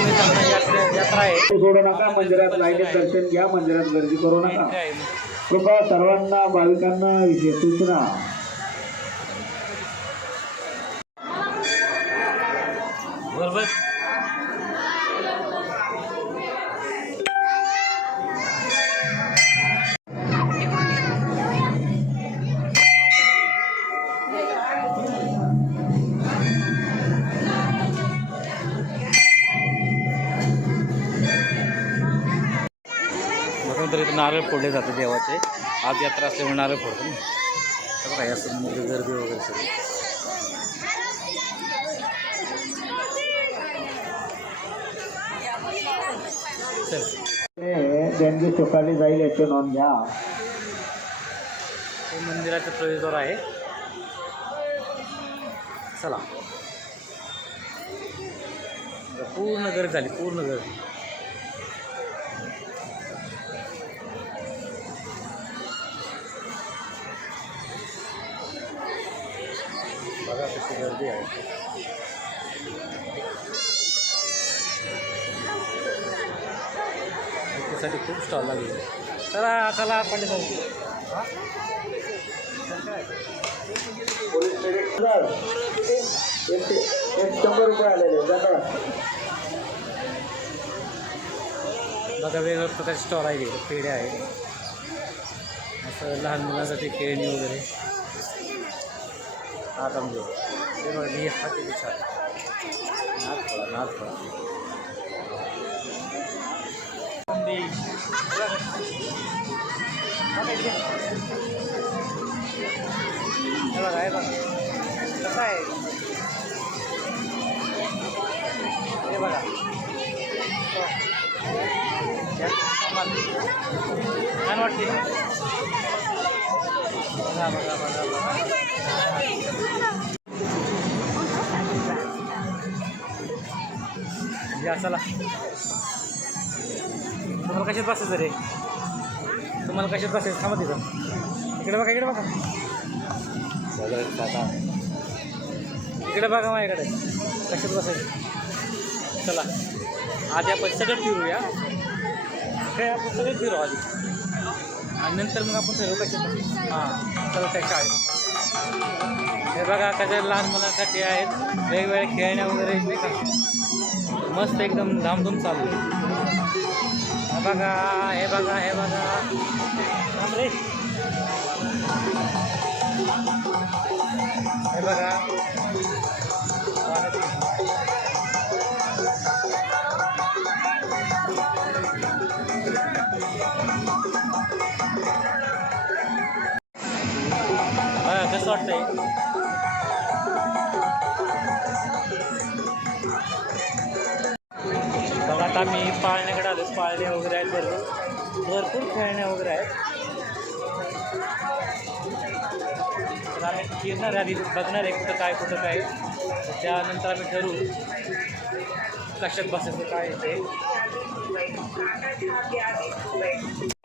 यात्रा यात्रा आहे. सोडू नका मंदिरात लाईनीत दर्शन घ्या मंदिरात गर्दी करू नका. कृपया सर्वांना भाविकांना विशेष सूचना बरोबर. नारळ फोडले जाते देवाचे. आज यात्रा असल्यामुळे नारळ फोडतो ना. बघा या गर्दी वगैरे सगळी. देणगी सुखाली जाईल याची नोंद घ्या. हे मंदिराचं प्रवेशद्वार आहे. चला. पूर्ण गर्दी झाली पूर्ण गर्दी. कशी गर्दी आहे. त्यासाठी खूप स्टॉल लागले. चला चला एक शंभर रुपये आलेले जाता. बघा वेगवेगळ्या प्रकारचे स्टॉल आहे. पेढे आहे असं लहान मुलांसाठी खेळणी वगैरे. हात आमचे ते बघा ही हात किती छान नाथ फळा नाथ फळा हे या चला. तुम्हाला कशात बसायचं रे? तुम्हाला कशात बसायचं? थांबा तिथं. इकडे बघा इकडे बघा. इकडे बघा माझ्याकडे. कशात बसायचं? चला. आधी आपण सगळं फिरूया. काय आपण सगळं फिरू आधी. आणि नंतर मग आपण ठरवू कशा हां चला त्या शाळेत. हे बघा कशा लहान मुलांसाठी आहेत. वेगवेगळ्या खेळण्या वगैरे नाही का? मस्त एकदम धामधूम चालू हे बघा हे बघा हे बघा. थांब रे. हे बघा. वाटतं आहे वाटतंय. बघा आता मी पाळण्याकडे आलो पाळणे वगैरे आहेत भरपूर भरपूर खेळण्या वगैरे आहेत. तर आम्ही फिरणार आहे आधी. बघणार आहे कुठं काय कुठं काय. त्यानंतर आम्ही ठरवू. कशात बसायचं काय येते ते.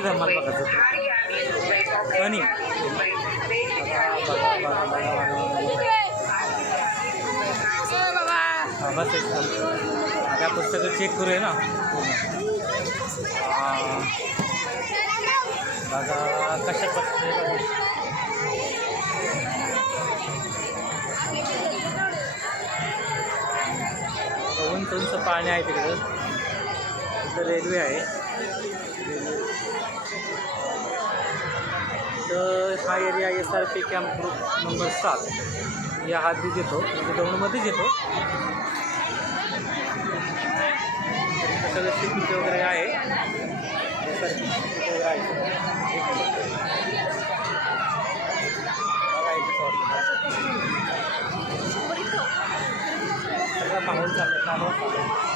बांगडी धमाल वीस आणि बस आता आपण चेक करूया ना. बघा कशा बसते उंच उंच पाणी आहे तिकडं. तिथं रेल्वे आहे. तर हा area S R P camp group number सात. या हद्दीत येतो. म्हणजे दौडमध्येच येतो. सगळं सिक्युरिटी वगैरे आहे. एस आर पी वगैरे आहे. एक मिनिट. बघा इथे सगळं माहोल चाललं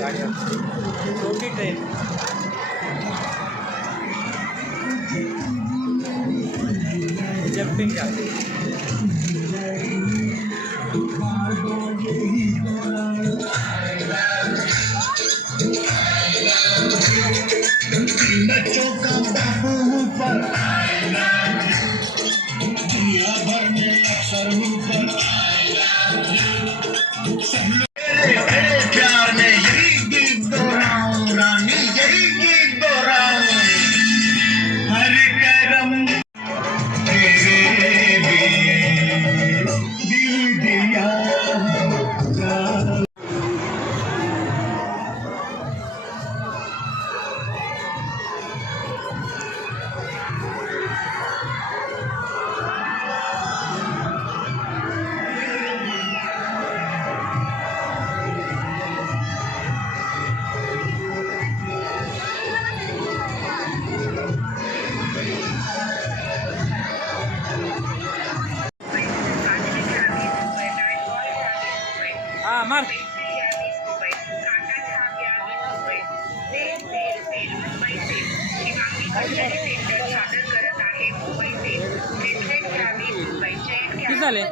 गाडी छोटी ट्रेन जम्पिंग गाडी. झाले?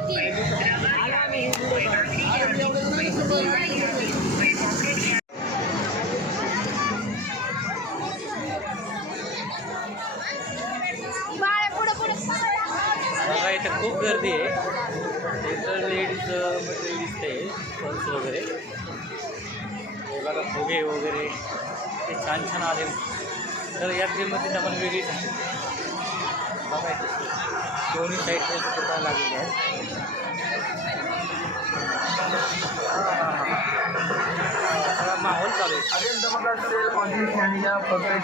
बघा इथं खूप गर्दी आहे. इथं लेडीज मटेरियल दिसते पर्स वगैरे. बघा फुगे वगैरे. ते छान छान आले. तर यात्रेमध्ये आपण वेगळीच आहे. बघा दोन्ही साईडला लागलेली आहेत माहोल चालू आहे.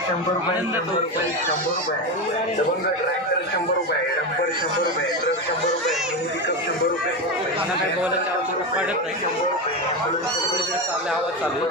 शंभर रुपये शंभर रुपये शंभर रुपये ट्रॅक्टर शंभर रुपये डंपर शंभर रुपये ट्रक शंभर रुपये पिकअप शंभर रुपये मला काही आवश्यकता पडत नाही. शंभर रुपये चालले आवाज चालू